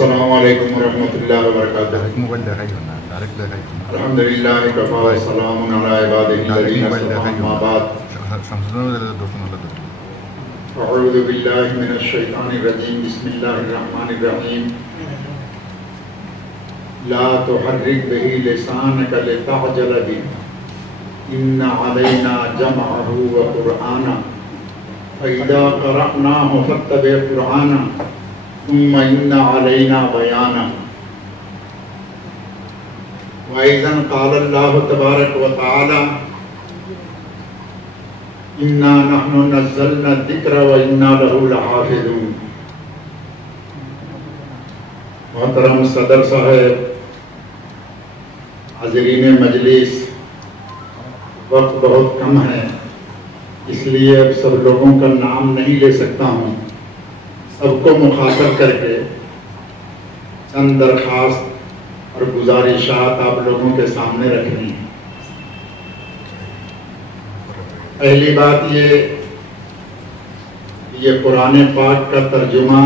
السلام علیکم ورحمۃ اللہ وبرکاتہ. الحمدللہ کفا وسلام علی عبادہ الذین اصطفیٰ اما بعد. اعوذ باللہ من الشیطان الرجیم. بسم اللہ الرحمن الرحیم. لا تحرک بہ لسانک لتعجل بہ ان علینا جمعہ وقرآنہ فإذا قرأناه فاتبع قرآنہ ثم إن علينا بيانا. وأيضا قال الله تبارك وتعالى إنا نحن نزلنا الذكر وإنا له لحافظون. محترم صدر صاحب، حاضرین مجلس، وقت بہت کم ہے، اس لیے اب سب لوگوں کا نام نہیں لے سکتا ہوں. سب کو مخاطب کر کے چند درخواست اور گزارشات آپ لوگوں کے سامنے رکھنی ہیں. پہلی بات یہ قرآن پاک کا ترجمہ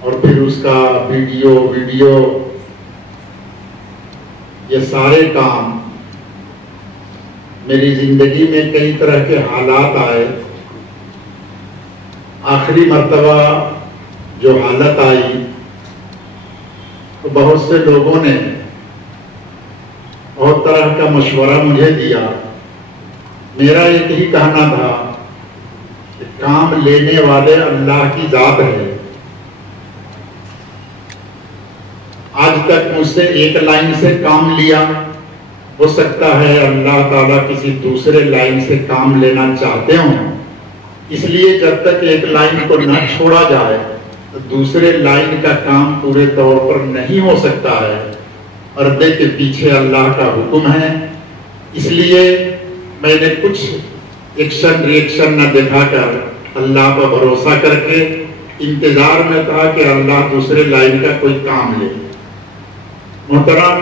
اور پھر اس کا ویڈیو یہ سارے کام میری زندگی میں کئی طرح کے حالات آئے. آخری مرتبہ جو حالت آئی تو بہت سے لوگوں نے بہت طرح کا مشورہ مجھے دیا. میرا ایک ہی کہنا تھا کہ کام لینے والے اللہ کی ذات ہے. آج تک مجھ سے ایک لائن سے کام لیا، ہو سکتا ہے اللہ تعالیٰ کسی دوسرے لائن سے کام لینا چاہتے ہوں، اس لیے جب تک ایک لائن کو نہ چھوڑا جائے تو دوسرے لائن کا کام پورے طور پر نہیں ہو سکتا ہے. پردے کے پیچھے اللہ کا حکم ہے. اس لیے میں نے کچھ ایکشن ریئیکشن نہ دکھا کر اللہ پر بھروسہ کر کے انتظار میں تھا کہ اللہ دوسرے لائن کا کوئی کام لے. محترم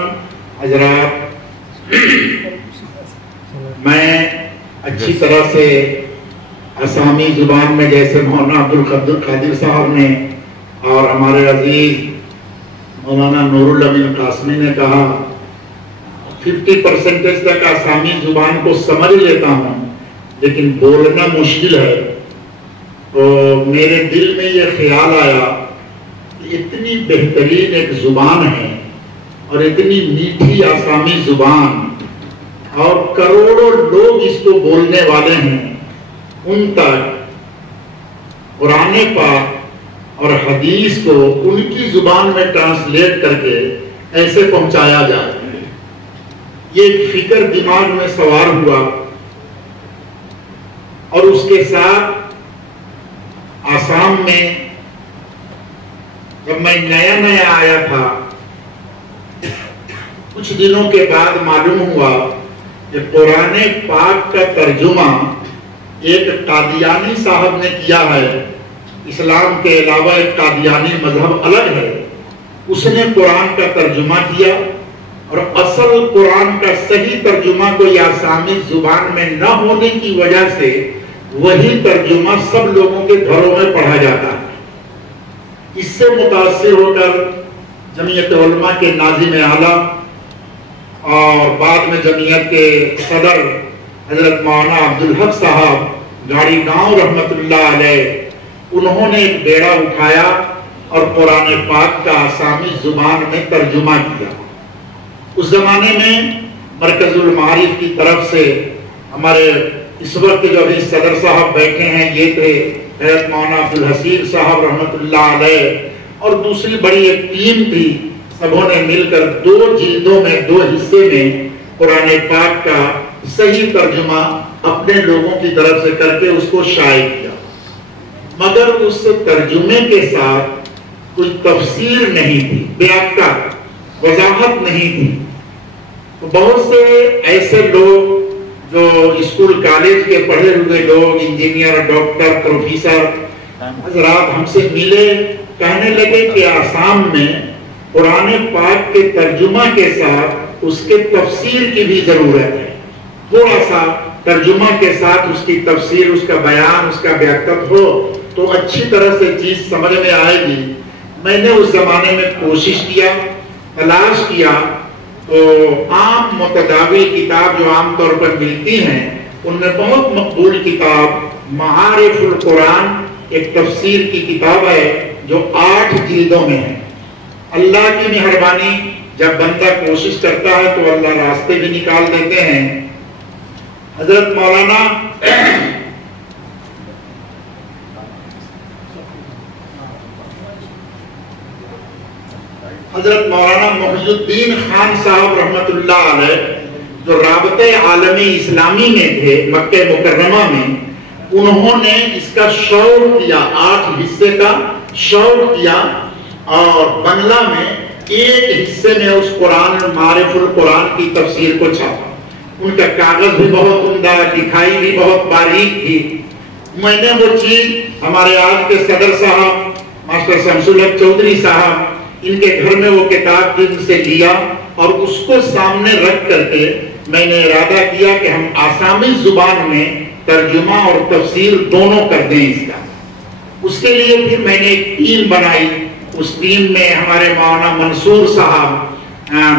حضرات، میں اچھی طرح سے اسامی زبان میں جیسے مولانا عبدالقادر صاحب نے اور ہمارے عزیز مولانا نور الامین قاسمی نے کہا 50% تک اسامی زبان کو سمجھ لیتا ہوں، لیکن بولنا مشکل ہے. تو میرے دل میں یہ خیال آیا کہ اتنی بہترین ایک زبان ہے اور اتنی میٹھی اسامی زبان اور کروڑوں لوگ اس کو بولنے والے ہیں، ان تک قرآن پاک اور حدیث کو ان کی زبان میں ٹرانسلیٹ کر کے ایسے پہنچایا جائے. یہ ایک فکر دماغ میں سوار ہوا اور اس کے ساتھ آسام میں جب میں نیا آیا تھا، کچھ دنوں کے بعد معلوم ہوا کہ قرآن پاک کا ترجمہ ایک قادیانی صاحب نے کیا ہے. اسلام کے علاوہ ایک قادیانی مذہب الگ ہے، اس نے قرآن کا ترجمہ کیا اور اصل قرآن کا صحیح ترجمہ کوئی آسامی زبان میں نہ ہونے کی وجہ سے وہی ترجمہ سب لوگوں کے گھروں میں پڑھا جاتا ہے. اس سے متاثر ہو کر جمعیت علماء کے ناظم اعلیٰ اور بعد میں جمعیت کے صدر حضرت مولانا عبدالحق صاحب گاڑی گاؤں رحمت اللہ علیہ، انہوں نے ایک بیڑا اٹھایا اور قرآن پاک کا آسامی زبان میں ترجمہ کیا. اس زمانے میں مرکز المعارف کی طرف سے ہمارے اس وقت جو ابھی صدر صاحب بیٹھے ہیں یہ تھے حضرت مولانا عبدالحسین صاحب رحمت اللہ علیہ، اور دوسری بڑی ایک ٹیم تھی. سبوں نے مل کر 2 جلدوں میں 2 حصے میں قرآن پاک کا صحیح ترجمہ اپنے لوگوں کی طرف سے کر کے اس کو شائع کیا. مگر اس ترجمے کے ساتھ کوئی تفسیر نہیں تھی، بیاکہ وضاحت نہیں تھی. تو بہت سے ایسے لوگ جو اسکول کالج کے پڑھے ہوئے لوگ، انجینئر، ڈاکٹر، پروفیسر حضرات ہم سے ملے، کہنے لگے کہ آسام میں قرآن پاک کے ترجمہ کے ساتھ اس کے تفسیر کی بھی ضرورت ہے. تھوڑا سا ترجمہ کے ساتھ اس کی تفسیر، اس کا بیان، اس کا بیاکت ہو تو اچھی طرح سے چیز سمجھ میں آئے گی. میں نے اس زمانے میں کوشش کیا، تلاش کیا، تو عام متداول کتاب جو عام طور پر ملتی ہیں ان میں بہت مقبول کتاب معارف القرآن ایک تفسیر کی کتاب ہے جو 8 جلدوں میں ہے۔ اللہ کی مہربانی، جب بندہ کوشش کرتا ہے تو اللہ راستے بھی نکال دیتے ہیں۔ حضرت مولانا محی الدین خان صاحب رحمت اللہ علیہ جو رابطہ عالمی اسلامی میں تھے مکہ مکرمہ میں، انہوں نے اس کا شور کیا، 8 حصے کا شور کیا، اور بنگلہ میں ایک حصے میں اس قرآن معارف القرآن کی تفسیر کو چھاپا۔ ان کا کاغذ بھی بہت عمدہ، لکھائی بھی بہت باریک تھی۔ میں نے وہ چیز ہمارے آج کے صدر صاحب ماسٹر شمس الحق چودھری صاحب، ان کے گھر میں وہ کتاب ان سے لیا اور اس کو سامنے رکھ کر کے میں نے ارادہ کیا کہ ہم آسامی زبان میں ترجمہ اور تفسیر دونوں کر دیں اس کا۔ اس کے لیے پھر میں نے ایک ٹیم بنائی۔ اس ٹیم میں ہمارے مولانا منصور صاحب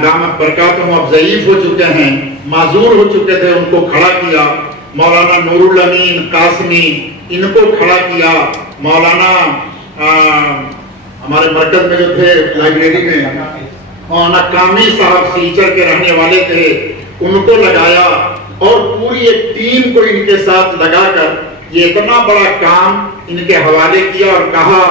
دامت برکاتہم اب ضعیف ہو چکے ہیں، معذور ہو چکے تھے، ان کو کھڑا کیا۔ مولانا نور الامین قاسمی، ان کو کھڑا کیا۔ مولانا ہمارے مرکز میں جو تھے لائبریری میں مولانا کامی صاحب سلچر کے رہنے والے تھے، ان کو لگایا، اور پوری ایک ٹیم کو ان کے ساتھ لگا کر یہ اتنا بڑا کام ان کے حوالے کیا اور کہا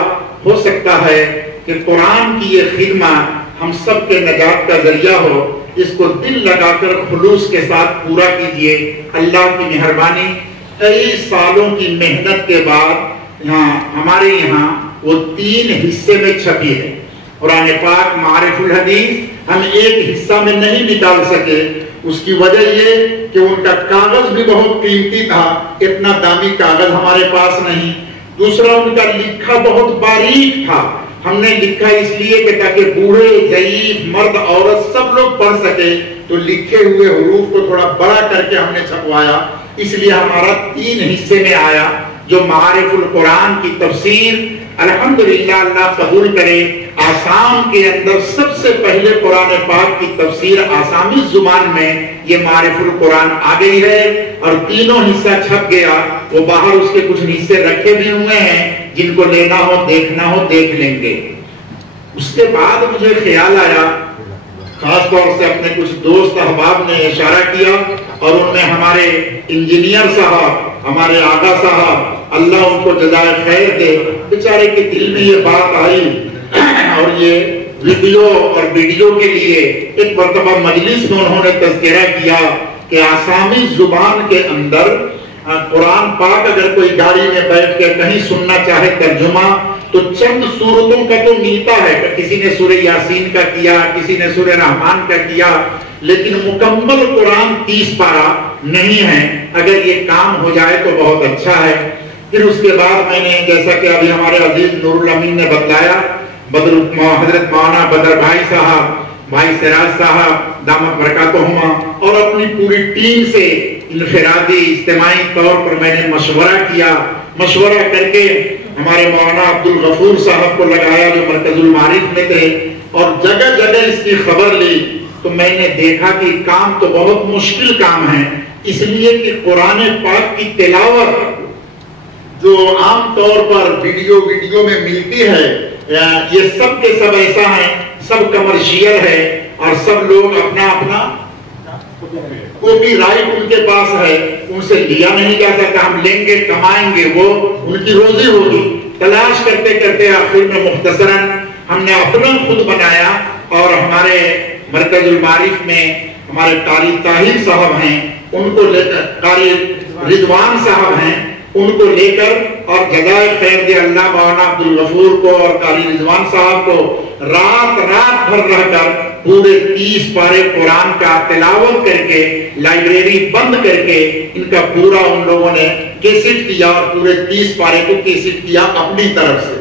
ہو سکتا ہے کہ قرآن کی یہ خدمت ہم سب کے نجات کا ذریعہ ہو، اس کو دل لگا کر خلوص کے ساتھ پورا کیجئے۔ اللہ کی مہربانی، کئی سالوں کی محنت کے بعد ہمارے یہاں وہ 3 حصے میں چھپی ہے۔ قرآن پاک معارف الحدیث ہم ایک حصہ میں نہیں نکال سکے، اس کی وجہ یہ کہ ان کا کاغذ بھی بہت قیمتی تھا، اتنا دامی کاغذ ہمارے پاس نہیں۔ دوسرا، ان کا لکھا بہت باریک تھا۔ ہم نے لکھا اس لیے کہ تاکہ بوڑھے، ضعیف، مرد، عورت سب لوگ پڑھ سکے، تو لکھے ہوئے حروف کو تھوڑا بڑا کر کے ہم نے چھپوایا۔ اس لیے ہمارا 3 حصے میں آیا، جو معارف القرآن کی تفسیر الحمدللہ اللہ قبول کرے۔ آسام کے اندر سب سے پہلے قرآن پاک کی تفسیر آسامی زبان میں یہ معارف القرآن آ گئی ہے، اور 3 حصہ چھپ گیا۔ وہ باہر اس کے کچھ حصے رکھے بھی ہوئے ہیں، جن کو لینا ہو دیکھنا ہو دیکھ لیں گے۔ اس کے بعد مجھے خیال آیا، خاص طور سے اپنے کچھ دوست احباب نے اشارہ کیا، اور ان میں ہمارے انجینئر صاحب، ہمارے آغا صاحب، اللہ ان کو جزائے خیر دے، بیچارے کے دل میں یہ بات آئی، اور یہ ویڈیو اور ویڈیو کے لیے ایک مرتبہ مجلس میں انہوں نے تذکرہ کیا کہ آسامی زبان کے اندر قرآن پاک اگر کوئی گاڑی میں بیٹھ کے کہیں سننا چاہے ترجمہ، تو چند سورتوں کا تو ملتا ہے، کسی نے سورہ یاسین کا کیا، کسی نے سورہ رحمان کا کیا، لیکن مکمل قرآن 30 پارہ نہیں ہے۔ اگر یہ کام ہو جائے تو بہت اچھا ہے۔ پھر اس کے بعد میں نے، جیسا کہ ابھی ہمارے عزیز نور الامین نے بتلایا، حضرت مولانا بدر بھائی صاحب، بھائی سراج صاحب دامت برکاتہم، اور اپنی پوری ٹیم سے انفرادی اجتماعی طور پر میں نے مشورہ کر کے ہمارے مولانا عبد الغفور صاحب کو لگایا جو مرکز المعارف میں تھے، اور جگہ جگہ اس کی خبر لی۔ تو میں نے دیکھا کہ کام تو بہت مشکل کام ہے، اس لیے کہ قرآن پاک کی تلاوت جو عام طور پر ویڈیو میں ملتی ہے، یہ سب کے سب ایسا ہے، سب کمرشیل ہے، اور سب لوگ اپنا کاپی رائٹ ان کے پاس ہے، ان سے لیا نہیں جا سکتا۔ ہم لیں گے، کمائیں گے، وہ ان کی روزی ہوگی۔ تلاش کرتے کرتے آخر میں مختصراً ہم نے اپنا خود بنایا، اور ہمارے مرکز المعارف میں ہمارے قاری طاہر صاحب ہیں، ان کو لے کر، قاری رضوان صاحب ہیں، ان کو لے کر، اور جزائے خیر دے اللہ مولانا عبد الغفور کو اور قاری رضوان صاحب کو رات بھر رہ کر پورے 30 پارے قرآن کا تلاوت کر کے، لائبریری بند کر کے، ان کا پورا ان لوگوں نے کیسٹ کیا، اور پورے 30 پارے کو کیسٹ کیا اپنی طرف سے۔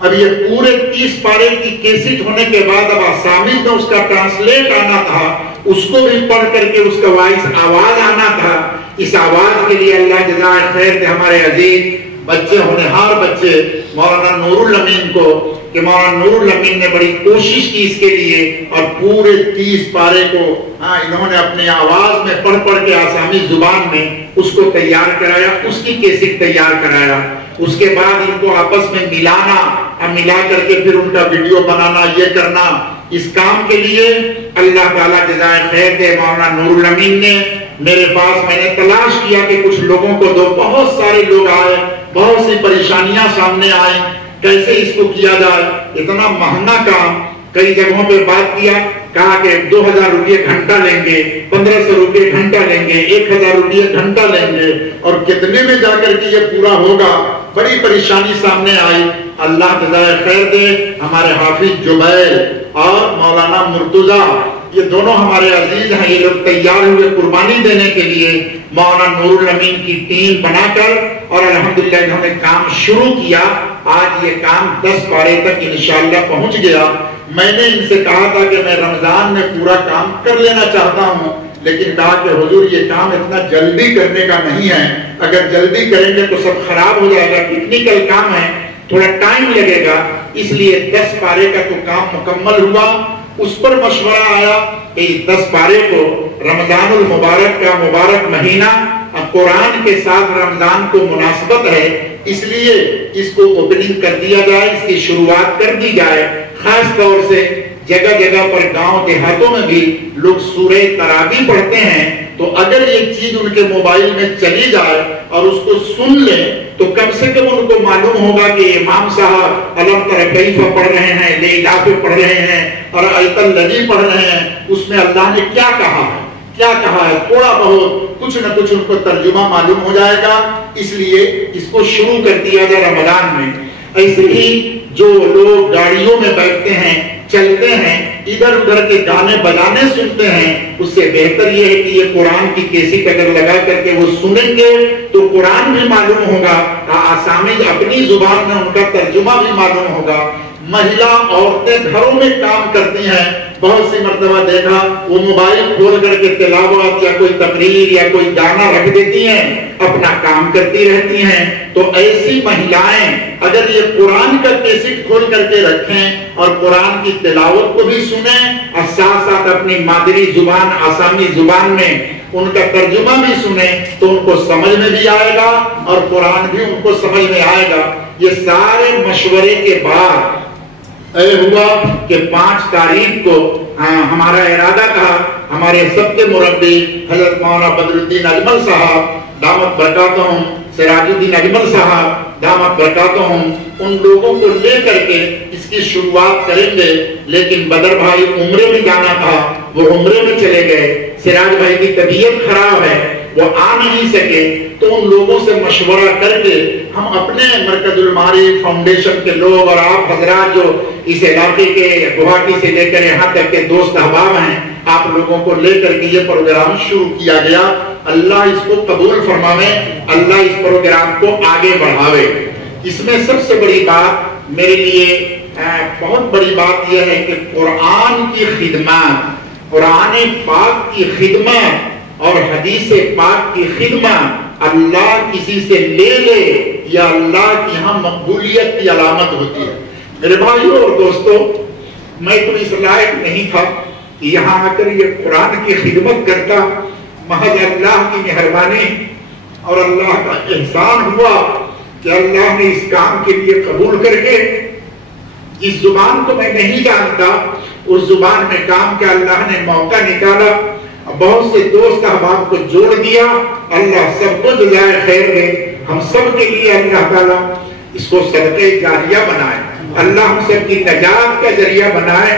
اب یہ پورے 30 پارے کی کیسٹ ہونے کے بعد اب آسامی میں اس کا ٹرانسلیٹ آنا تھا، اس کو بھی پڑھ کر کے اس کا وائس آواز آنا تھا۔ اس آواز کے لیے اللہ جزائے خیر دے ہمارے عزیز بچے ہونہار بچے مولانا نور الامین کو کہ مولانا نور الامین نے بڑی کوشش کی اس کے لیے اور پورے 30 پارے کو انہوں نے اپنے آواز میں پڑھ پڑھ کے آسامی زبان میں اس کو تیار کرایا، اس کی کیسٹ تیار کرایا۔ اس کے بعد ان کو آپس میں ملا کر کے پھر ان کا ویڈیو بنانا، یہ کرنا، اس کام کے لیے اللہ تعالیٰ جزائے خیر دے مولانا نور الامین نے میرے پاس، میں نے تلاش کیا کہ کچھ لوگوں کو دو، بہت سارے لوگ آئے، بہت سی پریشانیاں سامنے آئیں، کیسے اس کو کیا جائے، اتنا مہنگا کام، کئی جگہوں پہ بات کیا، کہا کہ 2000 روپے گھنٹہ لیں گے، 1500 روپے گھنٹہ لیں گے، 1000 روپے گھنٹہ لیں گے، اور کتنے میں جا کر کے یہ پورا ہوگا، بڑی پریشانی سامنے آئی۔ اللہ جزائے خیر دے ہمارے حافظ جبیل اور مولانا مرتضیٰ، یہ دونوں ہمارے عزیز ہیں، یہ لوگ تیار ہوئے قربانی دینے کے لیے مولانا نور الامین کی ٹیم بنا کر، اور الحمدللہ انہوں نے کام شروع کیا۔ آج یہ کام 10 پارے تک انشاءاللہ پہنچ گیا۔ میں نے ان سے کہا تھا کہ میں رمضان میں پورا کام کر لینا چاہتا ہوں، لیکن کہا کہ حضور یہ کام اتنا جلدی کرنے کا نہیں ہے، اگر جلدی کریں گے تو سب خراب ہو جائے گا، ٹیکنیکل کام ہے، تھوڑا ٹائم لگے گا، اس لیے 10 پارے کا تو کام مکمل ہوا۔ اس پر مشورہ آیا کہ 10 پارے کو رمضان المبارک کا مبارک مہینہ، قرآن کے ساتھ رمضان کو مناسبت ہے، اس لیے اس کو اوپننگ کر دیا جائے، اس کی شروعات کر دی جائے۔ خاص طور سے جگہ جگہ پر گاؤں دیہاتوں میں بھی لوگ سورہ تراویح پڑھتے ہیں، تو اگر یہ چیز ان کے موبائل میں چلی جائے اور اس کو سن لیں تو کم سے کم ان کو معلوم ہوگا کہ امام صاحب الم تر کیف پڑھ رہے ہیں، لیلاف پڑھ رہے ہیں اور آیت الذی پڑھ رہے ہیں، اس میں اللہ نے کیا کہا ہے، کیا کہا ہے، تھوڑا بہت کچھ نہ کچھ ان کو ترجمہ معلوم ہو جائے گا، اس لیے اس کو شروع کر دیا جائے رمضان میں۔ ایسے ہی جو لوگ گاڑیوں میں بیٹھتے ہیں، چلتے ہیں، ادھر ادھر کے گانے بجانے سنتے ہیں، اس سے بہتر یہ ہے کہ یہ قرآن کی کیسٹ اگر لگا کر کے وہ سنیں گے تو قرآن بھی معلوم ہوگا، آسامی اپنی زبان میں ان کا ترجمہ بھی معلوم ہوگا۔ مہیلا عورتیں گھروں میں کام کرتی ہیں، بہت سی مرتبہ دیکھا وہ موبائل کھول کر کے تلاوت یا کوئی تقریر یا کوئی گانا رکھ دیتی ہیں، اپنا کام کرتی رہتی ہیں۔ تو ایسی مہیلائیں اگر یہ قرآن کا کیسٹ کھول کر کے رکھیں اور قرآن کی تلاوت کو بھی سنیں اور ساتھ ساتھ اپنی مادری زبان آسامی زبان میں ان کا ترجمہ بھی سنیں تو ان کو سمجھ میں بھی آئے گا اور قرآن بھی ان کو سمجھ میں آئے گا۔ یہ سارے مشورے کے بعد ہوا کہ 5 تاریخ کو ہمارا ارادہ تھا، ہمارے سب کے مربی حضرت مولانا بدر الدین اجمل صاحب دامت برکاتہم، سراج الدین اجمل صاحب دامت برکاتہم، ان لوگوں کو لے کر کے اس کی شروعات کریں گے، لیکن بدر بھائی عمرے میں جانا تھا، وہ عمرے میں چلے گئے، سراج بھائی کی طبیعت خراب ہے، وہ آ نہیں سکے، تو ان لوگوں سے مشورہ کر کے ہم اپنے مرکز المعارف فاؤنڈیشن کے لوگ اور آپ حضرات جو اس علاقے کے گوہاٹی سے لے کر یہاں تک کے دوست احباب ہیں، آپ لوگوں کو لے کر کے یہ پروگرام شروع کیا گیا۔ اللہ اس کو قبول فرماوے، اللہ اس پروگرام کو آگے بڑھاوے۔ اس میں سب سے بڑی بات میرے لیے بہت بڑی بات یہ ہے کہ قرآن کی خدمات، قرآن پاک کی خدمت اور حدیث پاک کی خدمت اللہ کسی سے لے لے یا اللہ کی ہاں مقبولیت کی علامت ہوتی ہے۔ میرے بھائیوں اور دوستوں، میں تو اس لائق نہیں تھا کہ یہاں آ کر یہ قرآن کی خدمت کرتا، محض اللہ کی مہربانی اور اللہ کا احسان ہوا کہ اللہ نے اس کام کے لیے قبول کر کے جس زبان کو میں نہیں جانتا اس زبان میں کام کا اللہ نے موقع نکالا، بہت سے دوست احباب کو جوڑ دیا۔ اللہ سب کو جزائے خیر دے، ہم سب کے لیے اللہ تعالیٰ اس کو صدقہ جاریہ بنائے، اللہ ہم سب کی نجات کا ذریعہ بنائے،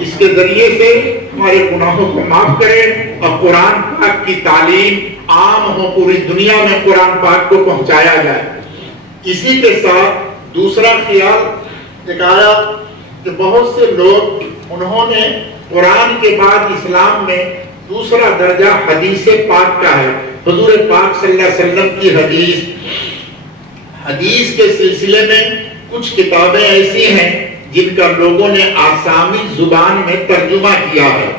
اس کے ذریعے سے ہمارے گناہوں کو معاف کرے اور قرآن پاک کی تعلیم عام ہو، پوری دنیا میں قرآن پاک کو پہنچایا جائے۔ اسی کے ساتھ دوسرا خیال ایک آیا کہ بہت سے لوگ انہوں نے قرآن کے بعد اسلام میں دوسرا درجہ حدیث پاک کا ہے، حضور پاک صلی اللہ علیہ وسلم کی حدیث کے سلسلے میں کچھ کتابیں ایسی ہیں جن کا لوگوں نے آسامی زبان میں ترجمہ کیا ہے،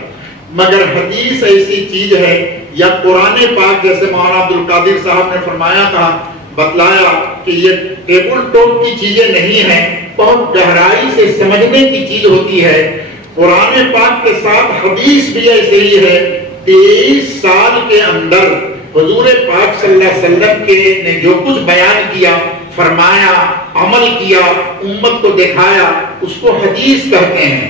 مگر حدیث ایسی چیز ہے یا قرآن پاک، جیسے مولانا عبدالقادر صاحب نے فرمایا تھا بتلایا کہ یہ ٹیبل ٹاک کی چیزیں نہیں ہیں، بہت گہرائی سے سمجھنے کی چیز ہوتی ہے۔ قرآن پاک کے ساتھ حدیث بھی ایسے ہی ہے۔ 23 سال کے اندر حضور پاک صلی اللہ علیہ وسلم نے جو کچھ بیان کیا، فرمایا، عمل کیا، امت کو دکھایا، اس کو حدیث کہتے ہیں۔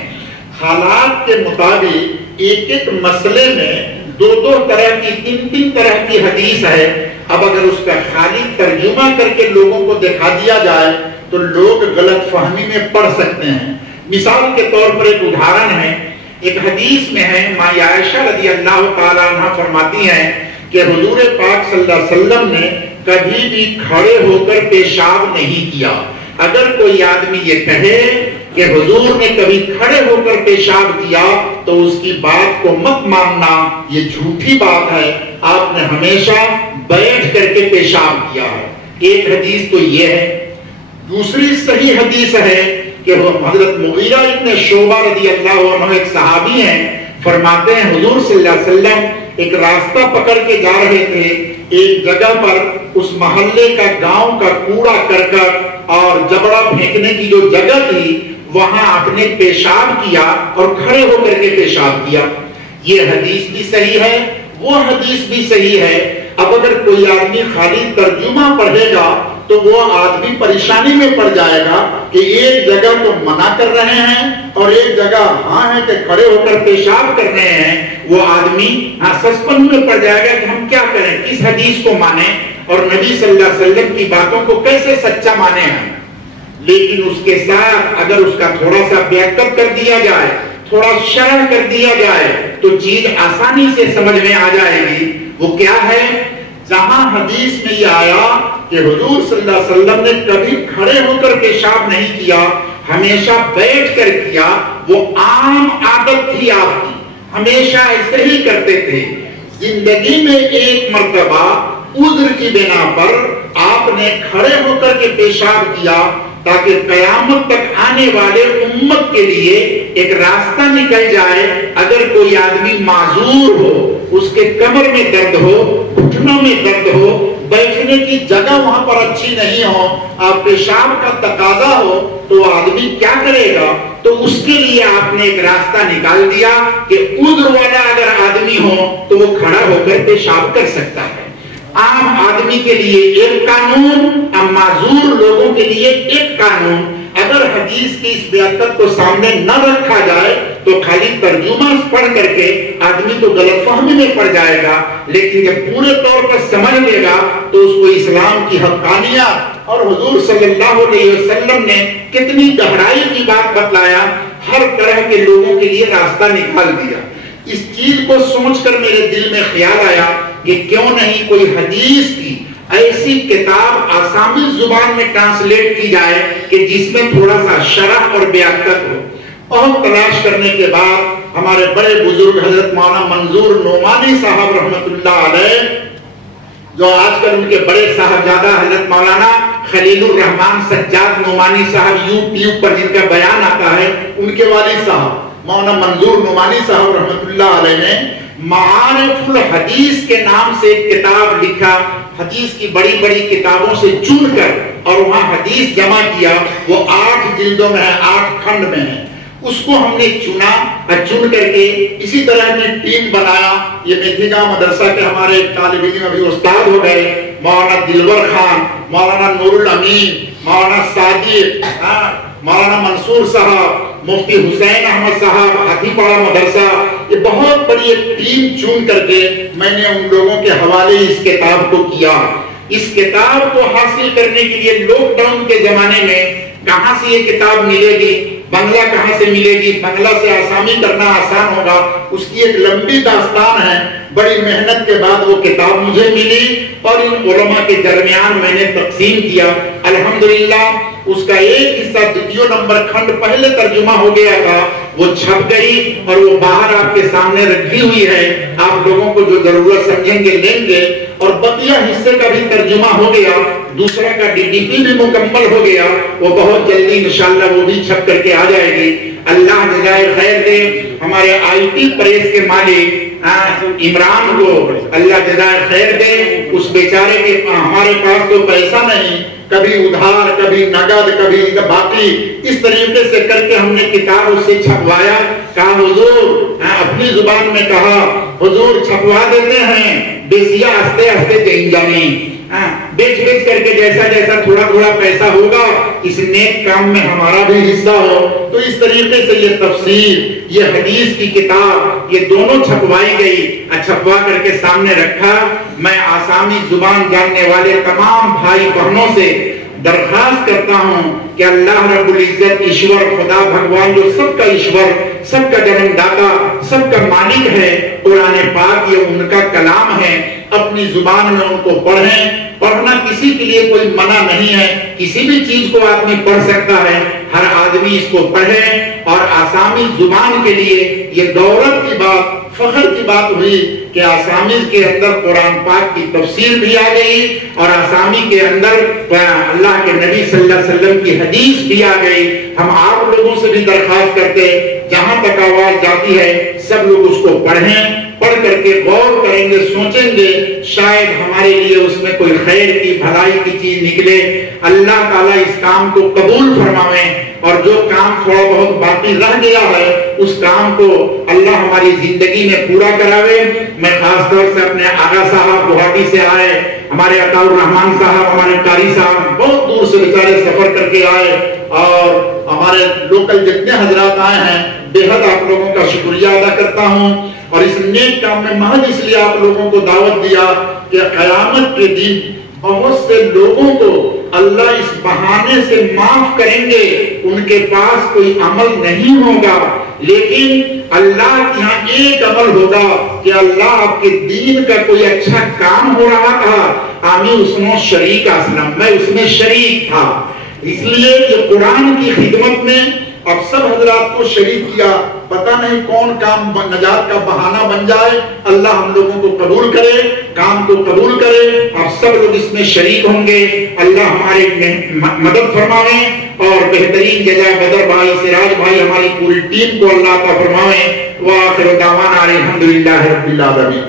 حالات کے مطابق ایک ایک مسئلے میں دو طرح کی، تین طرح کی حدیث ہے۔ اب اگر اس کا خالی ترجمہ کر کے لوگوں کو دکھا دیا جائے تو لوگ غلط فہمی میں پڑ سکتے ہیں۔ مثال کے طور پر ایک ادھارن ہے، ایک حدیث میں ہے، ماں عائشہ رضی اللہ تعالیٰ عنہ فرماتی ہیں کہ حضور پاک صلی اللہ علیہ وسلم نے کبھی بھی کھڑے ہو کر پیشاب نہیں کیا۔ اگر کوئی آدمی یہ کہے کہ حضور نے کبھی کھڑے ہو کر پیشاب کیا تو اس کی بات کو مت ماننا، یہ جھوٹی بات ہے، آپ نے ہمیشہ بیٹھ کر کے پیشاب کیا ہے۔ ایک حدیث تو یہ ہے۔ دوسری صحیح حدیث ہے کہ حضرت مغیرہ ابن شعبہ رضی اللہ عنہ ایک صحابی ہیں، فرماتے ہیں حضور صلی اللہ علیہ وسلم ایک راستہ پکڑ کے جا رہے تھے، ایک جگہ پر اس محلے کا، گاؤں کا کوڑا کرکٹ اور جبڑا پھینکنے کی جو جگہ تھی وہاں آپ نے پیشاب کیا اور کھڑے ہو کر کے پیشاب کیا۔ یہ حدیث بھی صحیح ہے، وہ حدیث بھی صحیح ہے۔ اب اگر کوئی آدمی خالی ترجمہ پڑھے گا تو وہ آدمی پریشانی میں پڑ جائے گا کہ ایک جگہ تو منع کر رہے ہیں اور ایک جگہ ہاں ہے کہ کھڑے ہو کر پیشاب کر رہے ہیں۔ وہ آدمی سسپن میں پڑ جائے گا کہ ہم کیا کریں، کس حدیث کو مانیں اور نبی صلی اللہ علیہ وسلم کی باتوں کو کیسے سچا مانے ہیں۔ لیکن اس کے ساتھ اگر اس کا تھوڑا سا بیک اپ کر دیا جائے، تھوڑا شرح کر دیا جائے تو چیز آسانی سے سمجھ میں آ جائے گی۔ وہ کیا ہے؟ جہاں حدیث میں یہ آیا کہ حضور صلی اللہ علیہ وسلم نے کبھی کھڑے ہو کر پیشاب نہیں کیا، ہمیشہ بیٹھ کر کیا، وہ عام عادت تھی آپ کی، ہمیشہ ایسے ہی کرتے تھے۔ زندگی میں ایک مرتبہ عذر کی بنا پر آپ نے کھڑے ہو کر کے پیشاب کیا تاکہ قیامت تک آنے والے امت کے لیے ایک راستہ نکل جائے۔ اگر کوئی آدمی معذور ہو، اس کے کمر میں درد ہو، گھٹنوں میں درد ہو، بیٹھنے کی جگہ وہاں پر اچھی نہیں ہو، پیشاب کا تقاضا ہو تو وہ آدمی کیا کرے گا؟ تو اس کے لیے آپ نے ایک راستہ نکال دیا کہ عذر والا اگر آدمی ہو تو وہ کھڑا ہو کر پیشاب کر سکتا ہے۔ عام آدمی کے لیے ایک قانون، معذور لوگوں کے لیے ایک قانون۔ اگر حدیث کی اس بیعت کو سامنے نہ رکھا جائے تو خالی ترجمہ پڑھ کر کے آدمی تو غلط فہمی میں پڑ جائے گا، لیکن جب پورے طور پر سمجھ لے گا تو اس کو اسلام کی حقانیت اور حضور صلی اللہ علیہ وسلم نے کتنی گہرائی کی بات بتلایا، ہر طرح کے لوگوں کے لیے راستہ نکال دیا۔ اس چیز کو سوچ کر میرے دل میں خیال آیا کہ کیوں نہیں کوئی حدیث کی ایسی کتاب آسامی زبان میں ٹرانسلیٹ کی جائے کہ جس میں تھوڑا سا شرح اور بیاکت ہو۔ بہت تلاش کرنے کے بعد ہمارے بڑے بزرگ حضرت مولانا منظور نعمانی صاحب رحمۃ اللہ علیہ، جو آج کل ان کے بڑے صاحبزادہ حضرت مولانا خلیل الرحمان سجاد نعمانی صاحب یوٹیوب پر جن کا بیان آتا ہے، ان کے والد صاحب مولانا منظور نعمانی صاحب رحمۃ اللہ علیہ نے معارف الحدیث کے نام سے ایک کتاب لکھا، حدیث کی بڑی بڑی کتابوں سے چن کر اور وہاں حدیث جمع کیا۔ وہ 8 جلدوں میں ہے، 8 کھنڈ میں ہے۔ اس کو ہم نے چنا اور چن کر کے اسی طرح کی ٹیم بنایا۔ یہ میتھی گاؤں مدرسہ کے ہمارے ایک طالب علم ابھی استاد ہو گئے، مولانا دلور خان، مولانا نور الامین، مولانا صادق، مولانا منصور صاحب، مفتی حسین احمد صاحب، ہاتھی پڑا مدرسہ، یہ بہت بڑی ایک ٹیم چن کر کے میں نے ان لوگوں کے حوالے اس کتاب کو کیا۔ اس کتاب کو حاصل کرنے کے لیے لاک ڈاؤن کے زمانے میں کہاں سے یہ کتاب ملے گی، بنگلہ کہاں سے ملے گی، بنگلہ سے آسامی کرنا آسان ہوگا، اس کی ایک لمبی داستان ہے۔ بڑی محنت کے بعد وہ کتاب مجھے ملی اور ان علماء کے درمیان میں نے تقسیم کیا۔ الحمدللہ اس کا ایک حصہ 2 نمبر کھنڈ پہلے ترجمہ ہو گیا تھا، وہ چھپ گئی اور وہ باہر آپ کے سامنے رکھی ہوئی ہے۔ آپ لوگوں کو جو ضرورت سمجھیں گے لیں گے، اور بقیہ حصے کا بھی ترجمہ ہو گیا، دوسرا کا DDP بھی مکمل ہو گیا، وہ بہت جلدی انشاءاللہ وہ بھی چھپ کر کے آ جائے گی۔ اللہ جزائے خیر دے۔ ہمارے IT پریس کے مالک عمران عمران کو اللہ جزائے خیر دے، اس بیچارے کے ہمارے پاس تو پیسہ نہیں، کبھی ادھار کبھی نقد کبھی باقی، اس طریقے سے کر کے ہم نے کتاب اس سے چھپوایا، کہا حضور اپنی زبان میں کہا حضور چھپوا دیتے ہیں، بیسیا ہستے ہستے دیں جانے، بیچ بیچ کر کے جیسا جیسا تھوڑا تھوڑا پیسہ ہوگا اس نیک کام میں ہمارا بھی حصہ ہو۔ تو اس طریقے سے یہ تفسیر، یہ حدیث کی کتاب، یہ دونوں چھپوائی گئی، چھپوا کر کے سامنے رکھا۔ میں آسامی زبان جاننے والے تمام بھائی بہنوں سے درخواست کرتا ہوں کہ اللہ رب العزت ایشور خدا بھگوان جو سب کا ایشور، سب کا جنم داتا، سب کا مالک ہے، قرآن پاک یہ ان کا کلام ہے، اپنی زبان میں ان کو پڑھیں۔ پڑھنا کسی کے لیے کوئی منع نہیں ہے، کسی بھی چیز کو آدمی پڑھ سکتا ہے، ہر آدمی اس کو پڑھے۔ اور آسامی زبان کے لیے یہ دولت کی بات، فخر کی بات ہوئی کہ آسامی کے اندر قرآن پاک کی تفسیر بھی آ گئی، اور آسامی کے اندر اللہ کے نبی صلی اللہ علیہ وسلم کی حدیث بھی آ گئی۔ ہم آپ لوگوں سے بھی درخواست کرتے، جہاں تک آواز جاتی ہے سب لوگ اس کو پڑھیں، پڑھ کر کے غور کریں گے، سوچیں گے، شاید ہمارے لیے اس میں کوئی خیر کی بھلائی کی چیز نکلے۔ اللہ تعالیٰ اس کام کو قبول فرمائے، اور جو کام تھوڑا بہت باقی رہ گیا ہے اس کام کو اللہ ہماری زندگی میں پورا کراوے۔ میں خاص طور سے اپنے آغا صاحب گوہاٹی سے آئے، ہمارے عطا الرحمان صاحب، ہمارے قاری صاحب بہت دور سے بیچارے سفر کر کے آئے، اور ہمارے لوکل جتنے حضرات آئے ہیں، بے حد آپ لوگوں کا شکریہ ادا کرتا ہوں۔ اور اس نیک کام میں محض اس لیے آپ لوگوں کو دعوت دیا کہ قیامت کے دن بہت سے لوگوں کو اللہ اس بہانے سے معاف کریں گے، ان کے پاس کوئی عمل نہیں ہوگا، لیکن اللہ کے یہاں ایک عمل ہوگا کہ اللہ آپ کے دین کا کوئی اچھا کام ہو رہا تھا، آمی اس میں شریک اسلم، میں اس میں شریک تھا، اس لیے یہ قرآن کی خدمت میں اب سب حضرات کو شریک کیا۔ پتہ نہیں کون کام نجات کا بہانہ بن جائے، اللہ ہم لوگوں کو قبول کرے، کام کو قبول کرے، اب سب لوگ اس میں شریک ہوں گے۔ اللہ ہمارے مدد فرمائے، اور بہترین جزا بدر بھائی، سراج بھائی، ہماری پوری ٹیم کو اللہ عطا فرمائے۔ وآخر دعوانا الحمدللہ رب العالمین۔